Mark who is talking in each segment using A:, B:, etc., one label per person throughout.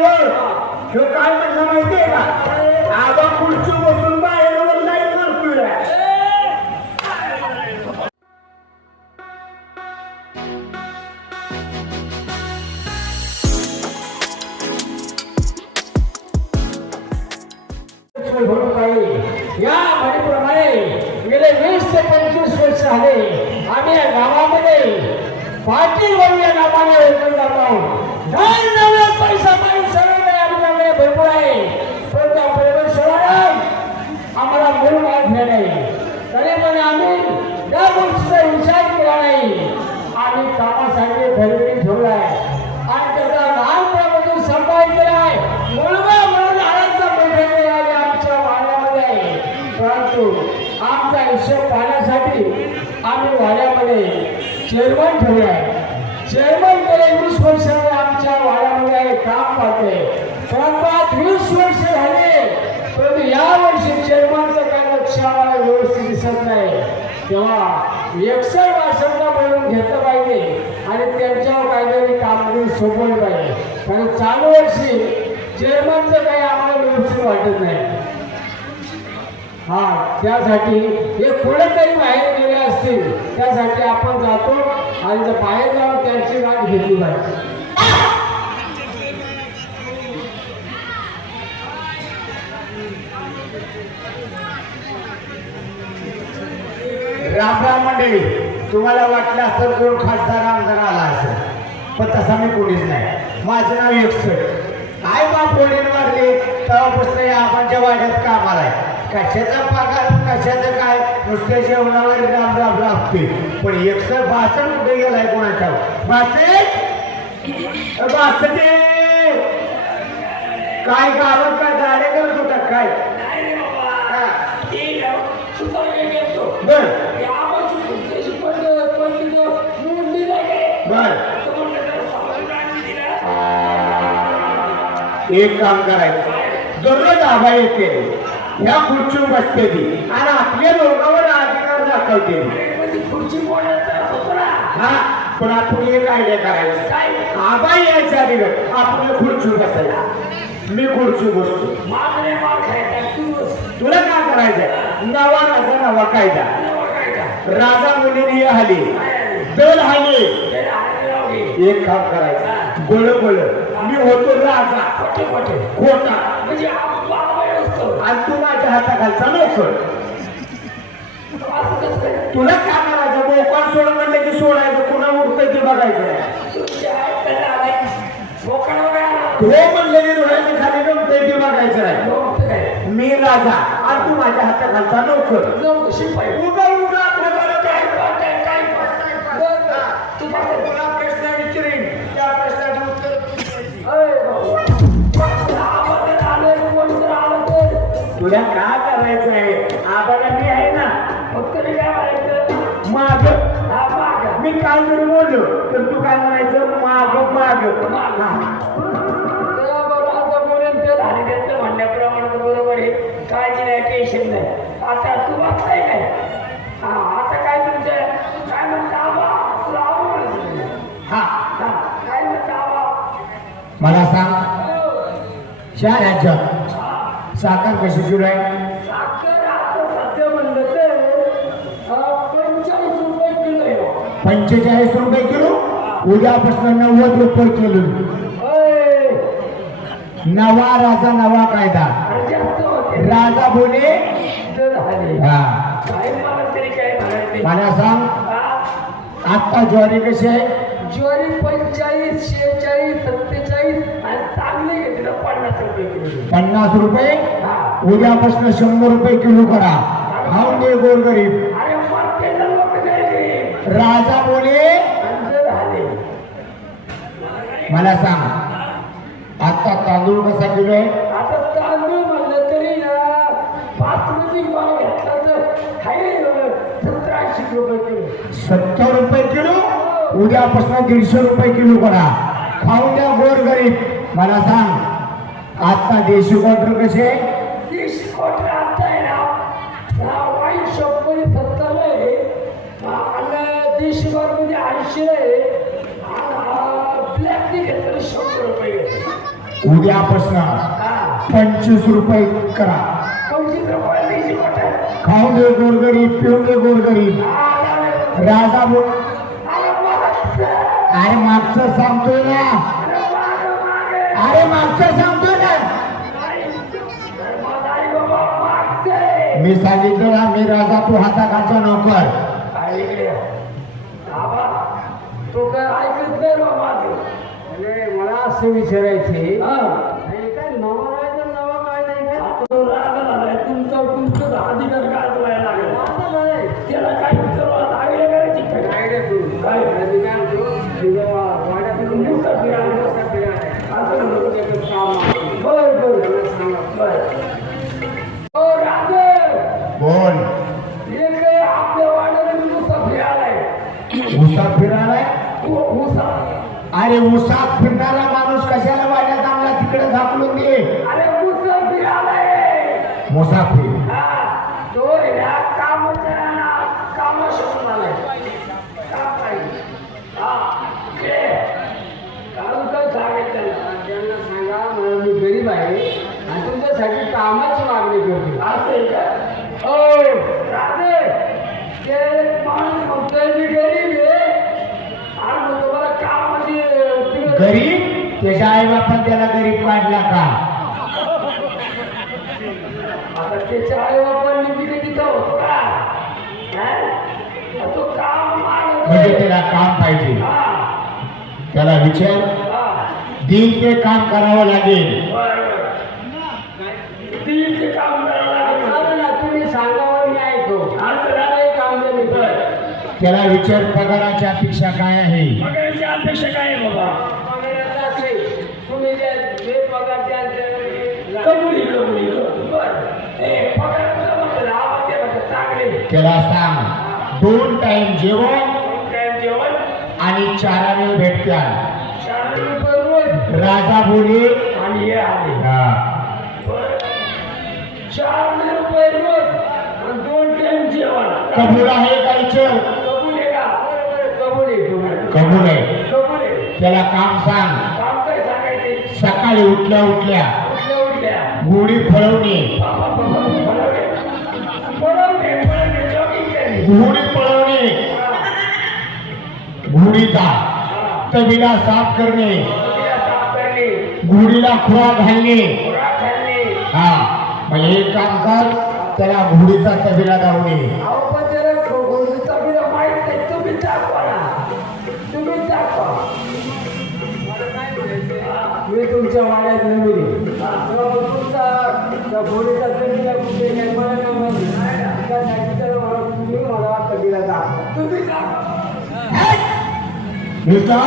A: बरोबर. ह्यो काय म्हटलं माहितीये का? आबा खुर्ची बसून बाहेर नाही करतोय
B: या म्हणीप्रमाणे गेले वीस ते पंचवीस वर्ष झाले. आम्ही या गावामध्ये पाटील वरून या नावाने ओळखलं जात. आहोत दर पैसा भरपूर आहे. पण त्या परमेश्वराला आम्हाला मूळ माहीत नाही. तरी पण आम्ही त्या गोष्टीचा विचार केला नाही. आम्ही कामासाठी घरी ठेवलाय आणि त्याचा लहानपणापासून संपाय केला आहे. मुलगा म्हणून आनंद बैठक आमच्या वाड्यामध्ये. आहे परंतु आमचा हिशोब पाहण्यासाठी आम्ही वाड्यामध्ये चेअरमन ठेवलाय चेअरमन गेले वीस वर्षाला. तेव्हा एकसर भाषणला बोलून घेतलं पाहिजे आणि त्यांच्यावर काहीतरी कामगिरी सोपवली पाहिजे. कारण चालू वर्षी चेअरमनचं काही आम्हाला व्यवस्थित वाटत नाही. हा त्यासाठी हे कोणीतरी बाहेर गेले असतील त्यासाठी आपण जातो आणि जर बाहेर जाऊन त्यांची गाठ घेतली पाहिजे.
A: राम मंडळी तुम्हाला वाटलं असेल कोण खासदार आमदार आला असेल पण तसा मी कोणीच नाही. माझं नाव एकसठ. आई बाप वडील मारले तेव्हापासून या आबांच्या वाड्यात कामाला आहे. कशाचा पगार कशाचं काय? नुसत्या जेवणावर राम राम राबते पण एकसठ बासण कुठे गेलाय कोणाच्या बासष्ट? बासते काय गावात काय दाडे करत होता काय? एक काम करायचं. दररोज आभा येते. ह्या खुर्चीवर बसते ती. आणि आपल्या लोकांवर अधिकार दाखवते. हा पण आपण एक आयडिया करायचं. आबा यायच्या आधी आपण खुर्चीवर बसायला. मी खुर्ची बसतो. तुला काय करायचंय? नवा राजा नवा कायदा. राजा मुलीने हली. दल हली. एक काम करायचं. गोळ गोळ मी होतो राजा. खोटा आणि तू माझ्या हाताखालचा नोकर तुला काय करायचं? मोकान सोड म्हणलं की सोडायचं. पुन्हा उठतं ते बघायचं. हो म्हणलं की डोळ्याच्या खाली गमतंय ते बघायचं. नाही मी राजा. आणि तू माझ्या हाताखालचा नोकर उगा तुला काय करायचं आहे आबाला मी आहे ना माग. मी काय जरी बोललो तर तू काय म्हणायचं? माग माग.
B: काळजी नाही टेन्शन नाही. आता तू वाचताय काय? हा आता काय तुमचं? काय म्हणता आबा? तुला.
A: हा.
B: हा, काय म्हणता आबा?
A: मला सांग.
B: हो.
A: साखर कशी सुरू आहे
B: साखर आता सध्या म्हणलं तर पंचेचाळीस रुपये किलो आहे.
A: पंचेचाळीस रुपये किलो उद्यापासून नव्वद रुपये किलो
B: होय.
A: नवा राजा नवा कायदा
B: अरे जास्त होते.
A: राजा बोले
B: दर झाले.
A: हा
B: काय मला तरी काय म्हणायचं?
A: मला सांग
B: हा,
A: आत्ता ज्वारी कशी आहे
B: ज्वारी पंचेचाळीस शेहेचाळीस सत्तेचाळीस आणि चांगले घेतलं पन्नास रुपये किलो.
A: पन्नास रुपये. उद्यापासून शंभर रुपये किलो करा. खाऊन दे गोरगरीब.
B: अरे मार्केटला लोक नाही
A: राजा बोले
B: आले.
A: मला सांग आत्ता तांदूळ कसा किलो आहे?
B: आता तांदूळ म्हणलं तरी ना बासमती माल घेतला तर आहे सतरा ऐंशी रुपये किलो.
A: सत्तर रुपये किलो? उद्यापासून दीडशे रुपये किलो करा. खाऊन द्या गोरगरीब मला सांग आत्ता देशी क्वार्टर कसे?
B: आता आहे ना आहे. आणि देशी बारमध्ये ऐंशी आहे. आणि ब्लॅकने घेतलं शंभर रुपये घेतले
A: उद्यापासून पंचवीस रुपये करा.
B: पंचवीस रुपये.
A: खाऊन दे गोरगरीब पिऊन दे गोरगरीब. राजा बोल.
B: अरे मागचं
A: सांगतोय ना.
B: अरे मागं,
A: मागचं सांगतोय ना. मी सांगितलं ना मी राजा तू हाताखालचा नोकर.
B: काय तो काय ऐकत नाही
C: मला असं विचारायचे काय नवा राजा नवा काय नाही
B: तुमचा तुमचा अधिकार गाजवायला लागला.
C: आता नाही.
B: त्याला काय विचारू आता आईला करायची काय?
C: काय रे तू?
B: काय?
C: आणि काय म्हणतो? तुझ्या वा- वाड्यातून नुसतं फिरायला, नुसतं फिरायला. आता नको त्याचं काम आहे.
B: बरं, बरं.
C: त्याला सांगा.
B: बरं. ओ राजे,
A: बोल
B: इकडे आपल्या वाड्याला नुसतं फिरायलाय.
A: उसात फिरायलाय
B: उ- उसा.
A: अरे उसात फिरणारा माणूस कशाला वाड्यात आणला तिकडे झाकलून दे
B: अरे नुसतं फिरायलाय.
A: मुसाफिर
B: हा, तो या कामाच्या ना कामं शिकून आलाय. काम पाहिजे. हा, इकडे. काम काय सांगायचं त्याला?
C: त्यांना सांगा मला मी गरीब आहे. आणि तुमच्यासाठी कामाची मागणी करतो.
B: असं आहे का? ओ, राधे, ते माणूस म्हणतोय मी गरीब आहे. आणि म्हणतो मला कामाची, तुम्ही-
A: गरीब? त्याच्या आई बापान त्याला गरीब काढला का?
B: आता त्याच्या आई बापांनी कधी तिथं होतो का हा? तो काम
A: म्हणजे. त्याला काम पाहिजे
B: हा,
A: त्याला विचार
B: हा.
A: दिल ते काम करावं लागेल.
B: दिलचे काम करावं लागेल.
C: चालेल ना तुम्ही सांगावर मी काम
B: बरं.
A: त्याला विचार पगाराची अपेक्षा काय आहे
B: पगाराची अपेक्षा काय आहे बाबा
C: पगाराचं असेल तुम्ही जे पगार द्याल ते
B: कबुली कबुली
A: त्याला सांग दोन टाइम जेवण
B: जेवण
A: आणि चाराने भेटत्या
B: राजा
A: बोले
B: आणि हे. आले
A: हा,
B: बरं. चार रुपये रोज आणि दोन टाइम जेवण
A: कबूल आहे का विचार
B: कबूल आहे. का
C: बरोबर कबूल आहे
A: कबूल आहे
B: कबूल आहे
A: त्याला काम सांग.
B: काम काय सांगायचे
A: सकाळी उठल्या उठल्या गुढी फळवणे. गुढी पळवणे.
B: गुढीचा
A: तबीला साफ करणे. घोडीला खुरा घालणे. हा मग एक काम कर त्याला घोडीचा तबीला
B: लावणे
C: मी तुमच्या वाड्यात तुमचा त्या कुठे मला तुम्ही मला कधीला दाखवा
B: तुम्ही दाखवा.
A: नुसता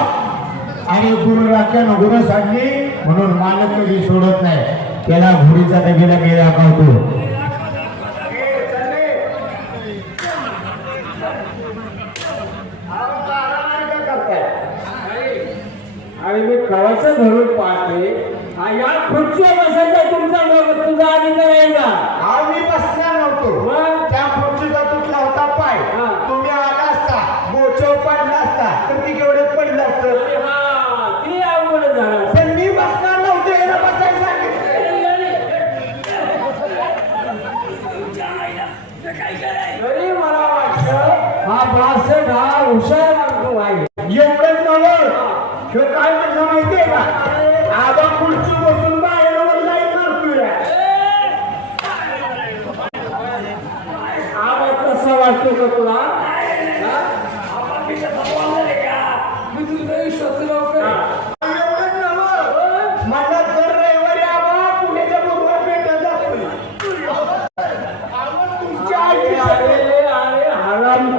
A: आणि गुरु राख्यानं गुरु सांगली म्हणून मालक कधी सोडत नाही. त्याला घोडीचा तबीला मी दाखवतो
C: आणि मी कवाचं धरून आणि या खुर्चीवर बसायचा तुमचा लोक तुझा अधिकार आहे का?
A: हा मी बसणार नव्हतो.
C: मग?
A: त्या खुर्चीचा तुटला होता पाय.
C: हा.
A: तुम्ही आला असता बोचव पडला असता तर ती केवढे पडलं असतं.
C: अरे हा, ते अवघड झालं.
A: पण मी बसणार नव्हतो याला बसायला सांगितलं.
C: तरी मला वाटतं हा हा हुशार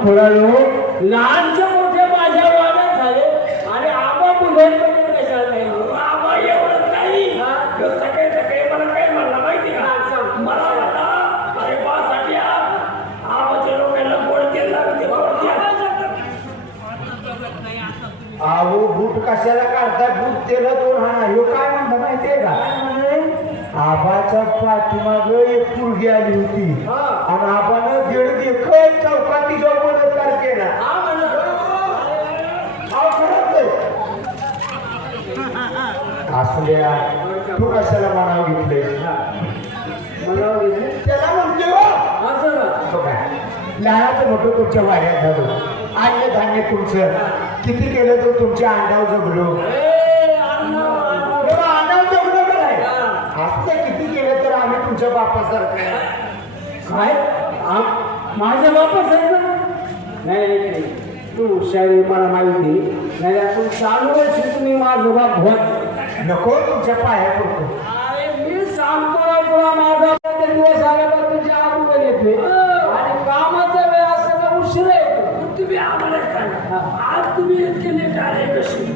C: खोळालो लहानचे मोठे माझ्या वाड्यात झाले. आणि आबा मुलांमध्ये कशाला नाही.
B: एवढं
C: हा?
B: सकाळी सकाळी मला काय म्हणला माहिती का?
C: सांग.
B: मला म्हणला अरे बासाठी आवाच्या लोकांना गोड तेल लागते गोड तेल.
A: अहो बूट कशाला काढतात बूट तेल दोन हा ह्यो काय म्हणलं माहितीये का? आबाच्या पाठीमाग एक पुरगी आली होती.
C: हा.
A: आणि आबानं दीड देखत चौकातीच्या बलात्कार केला
C: हा म्हणलं.
A: अहो, खरंच आहे. असू द्या तू कशाला मनावर घेतलंय?
C: मला वगैरे
A: त्याला म्हणते हो. लहानाचं मोठं तुमच्या वाड्यात झालो. अन्य धान्य तुमचं. किती केलं तर तुमच्या अंडावर जगलो अंडावर जगलो का नाही?
C: हा.
A: असं किती केलं तर आम्ही तुमच्या बापासारखं.
C: काय? माझ्या बापा साहेब नाही तू हुशारी मला माहिती. नाही आपण चालू वर्षी तुम्ही माझं बाप
A: नको तुमच्या पाया पडतो.
C: अरे मी सांगतो ना तुला माझा ते दिवस आल्यावर तुझ्या आबूला येते आणि कामाचा वेळ असला का उशीर येतो. तुम्ही आम्हाला सांगा आज तुम्ही इतके लेटाले कशी?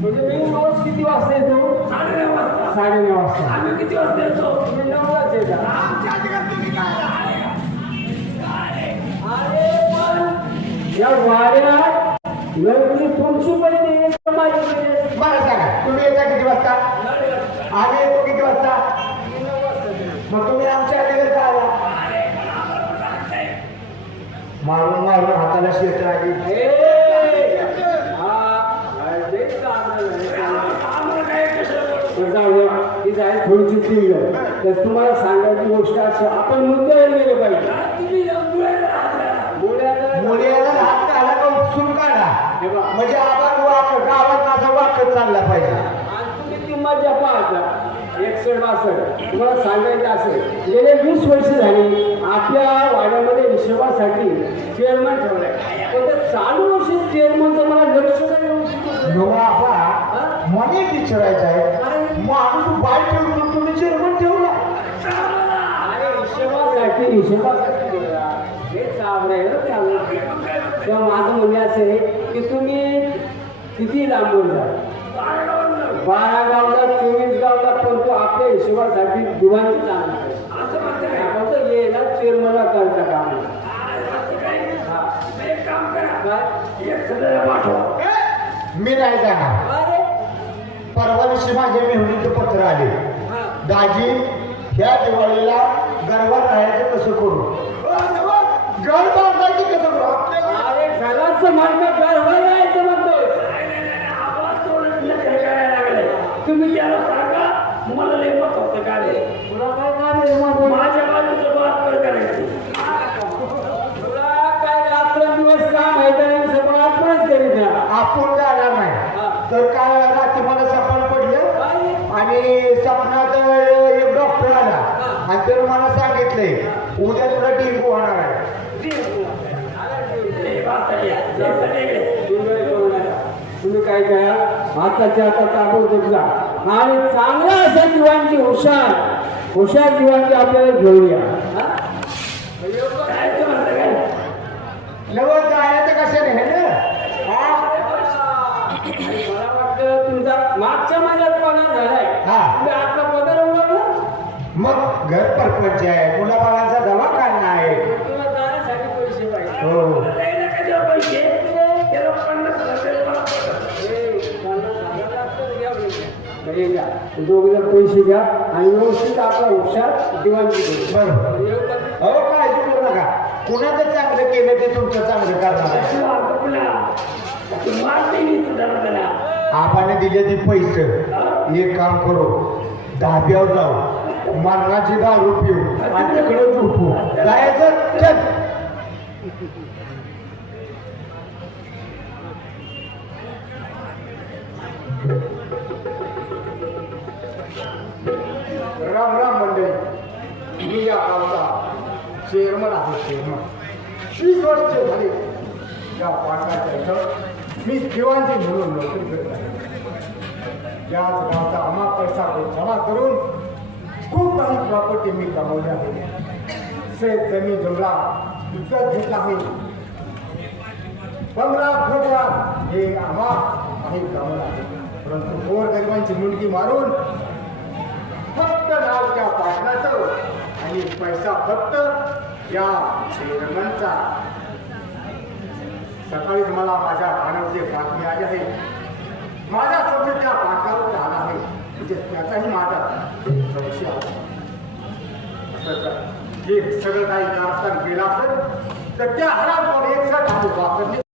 C: म्हणजे मी रोज किती वाजता येतो? साडेनऊ वाजता. साडेनऊ वाजता. आम्ही किती वाजता येतो? तुम्ही नऊलाच येता. अरे पण या वाड्यात नोकरी तुमची पण माझी पण नाही.
A: मला सांगा तुम्ही येता किती वाजता? आम्ही येतो किती वाजता? मग तुम्ही आमच्या का आला? मारून मारून हाताला शेत आली
C: तर तुम्हाला सांगायची गोष्ट अशी आपण गेले पाहिजे. मुळ्याला-
A: हात का उपसून काढा?
C: हे.
A: म्हणजे आपण वाक गावात माझा वाकत चालला पाहिजे.
C: आणि तुम्ही ती मजा पाहता. एकसठ बासष्ट तुम्हाला सांगायचं असेल गेले वीस वर्ष झाली आपल्या वाड्यामध्ये हिशोबासाठी चेअरमन ठेवलाय. पण त्या चालू वर्षी चेअरमनचं मला लक्ष नाही येऊ शकत.
A: आपा मने विचारायचं आहे. माणूस बाय ठेवतो तुम्ही चेअरमन ठेवला.
C: अरे हिशोबासाठी हिशोबासाठी ठेवला. हे चाबरं आहे ना. तेव्हा माझं म्हणणे असं आहे की तुम्ही किती लांबून जा. बारा गावला चोवीस गावला पण तो आपल्या हिशोबासाठी फक्त येला चेअरमनला करता काम
A: मी नाही जाणार.
C: अरे.
A: परवा दिवशी माझ्या मेहुणीचं पत्र आले. दाजी ह्या दिवाळीला गरबा राहायचं कसं करू? घर बांधायचं कसं करू?
C: अरे घराचं म्हणणं गरबा राहायचं
B: तुम्ही त्याला सांगा. मला लय मत होतं का रे
C: तुला काय माझं?
B: माझ्या बाजूचं बात करायचं.
C: तुला काय रात्रंदिवस काम आहे तर सगळं आपणच करीत नाही.
A: आपण जाणार. नाही. तर काय रात्री मला सपन पडलं?
C: काय?
A: आणि सपनात एक डॉक्टर आला. आणि त्यानं मला सांगितलंय उद्या तुला डेंगू होणार आहे.
C: तुम्ही काय करा? आताच्या आता ताबडतोब जा. आणि चांगला असा दिवाणची हुशार. हुशार दिवाणची आपल्याला घेऊया
A: ना? हा?
C: आणि मला वाटतं तुमचा मागच्या महिन्यात पगार झालाय.
A: हा.
C: पगार
A: मग घर परपंच आहे. मुलाबाळांचा
C: दोघ जण पैसे घ्या आणि व्यवस्थित आपला हुशार दिवाणची करू.
A: बरोबर
C: येऊ का?
A: हो काय करू नका. कुणाचं चांगलं केलं ते तुमचं चांगलं करणार आपण दिले ते पैसे. एक काम करू. धाब्यावर जाऊ. मरणाची दारू पिऊ. आणि तिकडे झोपू. जायचं? चल. या गावचा चेअरमन आहे चेअरमन तीस वर्ष झाले या पाठाच्या इथं. मी दिवाणजी म्हणून नोकरी करत आहे. याच गावचा अमा पैसा जमा करून खूप काही प्रॉपर्टी मी कमवली आहे. शेत जमीन जमला विकत घेत आहे. बंगला खोट्या हे आम्हा काही कमवलं आहे. परंतु गोर गरिबांची मुलगी मारून फक्त नाव त्या पाटणाचं आणि पैसा फक्त या चेअरमनचा सकाळीच मला माझ्या कानावरची बातमी आली आहे. माझ्या सध्या त्या पाटलावर झाला आहे. म्हणजे त्याचाही माझा संशय आहे. हे सगळं काही कारस्थान केलं असेल तर त्या हरामखोर एकसाथ आपण वापरले.